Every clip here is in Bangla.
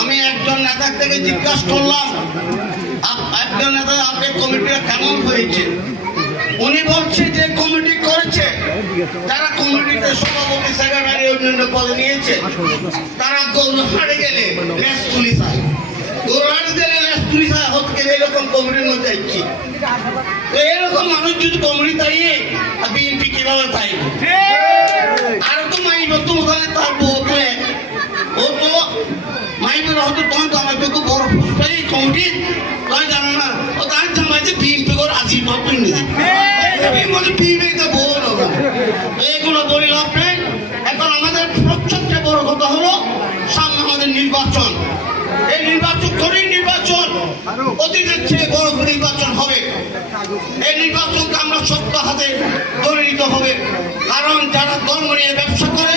আমি একজন নেতার থেকে জিজ্ঞাসা করলাম, একজন নেতা আপনার কমিটিটা কেমন হয়েছে? উনি বলছে যে কমিটি করেছে, যারা কমিটিতে সভাপতি সেক্রেটারি অন্যান্য পদে নিয়েছে তারা গৌরহাটে গেলে লেস পুলিশ হয়, গৌরহাটে গেলে লেস পুলিশ হয় হতে গেলে এরকম কমিটির মধ্যে যাচ্ছি। তো এরকম মানুষ যদি কমিটি তাইয়ে বিএনপি কিভাবে তাই আর তো মাইব তো ওখানে তার বউ ও তো মাইবের হয়তো তখন তো আমার তো বড় ফুসপাই কমিটি তাই জানো না, ও তার জামাইতে বিএনপি করে আজি নতুন এগুলো বলি লাভ নেই। এখন আমাদের সবচেয়ে বড় কথা হলো সামনে আমাদের নির্বাচন। এই নির্বাচন করেই নির্বাচন অতীতের চেয়ে বড় নির্বাচন হবে। এই নির্বাচনকে আমরা শক্ত হাতে ধরে নিতে হবে, কারণ যারা ধর্ম নিয়ে ব্যবসা করে,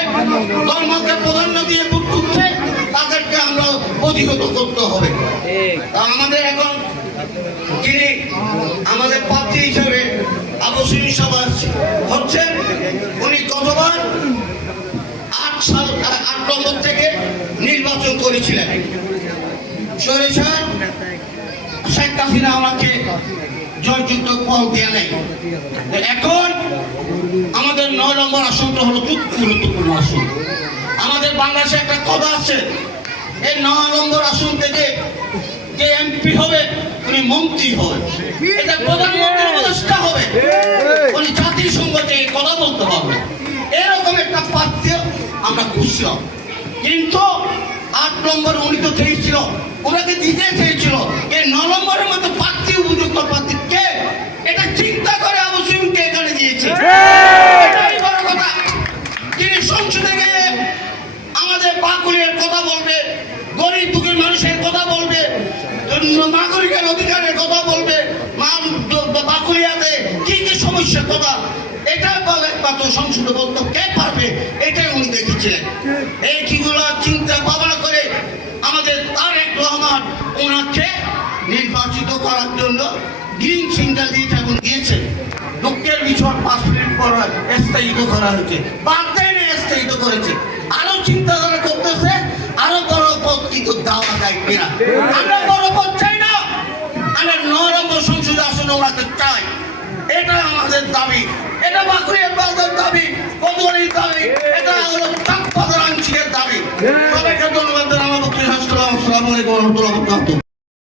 ধর্মকে প্রাধান্য দিয়ে ভোট করছে, তাদেরকে আমরা প্রতিহত করতে হবে। আমাদের এখন যিনি আমাদের প্রার্থী হিসেবে আবু সিম সভা হচ্ছেন, উনি গতবার 8 নম্বর থেকে নির্বাচন করেছিলেন। শেখ হাসিনা আমাকে জয়যুক্ত ফল দেওয়া নেই। এখন আমাদের 9 নম্বর আসনটা হলো খুব গুরুত্বপূর্ণ আসন। আমাদের বাংলাদেশে একটা কথা আছে, এই 9 নম্বর আসন থেকে যে এমপি হবে উনি মন্ত্রী হবে, এটা প্রধানমন্ত্রীর উপদেষ্টা হবে, উনি জাতিসংঘ থেকে কথা বলতে পারবে। এরকম একটা প্রার্থী আমরা খুশি হব। কিন্তু 8 নম্বর উনি তো চেয়েছিল, ওনাকে দিতে চেয়েছিল, এই 9 নম্বরের মতো প্রার্থী উপযুক্ত প্রার্থী কে, এটা চিন্তা করে আবু সিমকে এখানে দিয়েছে। এটাই বড় কথা। যিনি সংসদে গিয়ে আমাদের বাকুলির কথা বলবে, গরিব দুঃখী মানুষের কথা বলবে, নাগরিকের অধিকারের কথা বলবে, বাকুলিয়াতে কি কি সমস্যার কথা, এটা একমাত্র সংসদে বলতে কে পারবে, এটাই উনি দেখেছিলেন। এই কিগুলা চিন্তা ভাবনা করে আমাদের তারেক রহমান ওনাকে নির্বাচিত করার জন্য গ্রিন সিগন্যাল দিয়েছে এবং দিয়েছে। দুঃখের বিষয় 5 মিনিট পর স্থগিত করা হয়েছে, বাদ দেয় স্থগিত করেছে। আরো চিন্তাধারা করতেছে আরো বড় পদ কিন্তু দেওয়া যায় কিনা। আমরা বড় পদ চাই না, আমরা 9 নম্বর সংসদে আসন ওনাকে চাই। এটা আমাদের দাবি, এটা বাকুড়িয়ার বাজার দাবি, কদলির দাবি, এটা হলো চাকপাদার আংশিকের দাবি। সবাইকে ধন্যবাদ। আমার বক্তব্য আসসালামু আলাইকুম ওয়া রাহমাতুল্লাহি ওয়া বারাকাতুহু।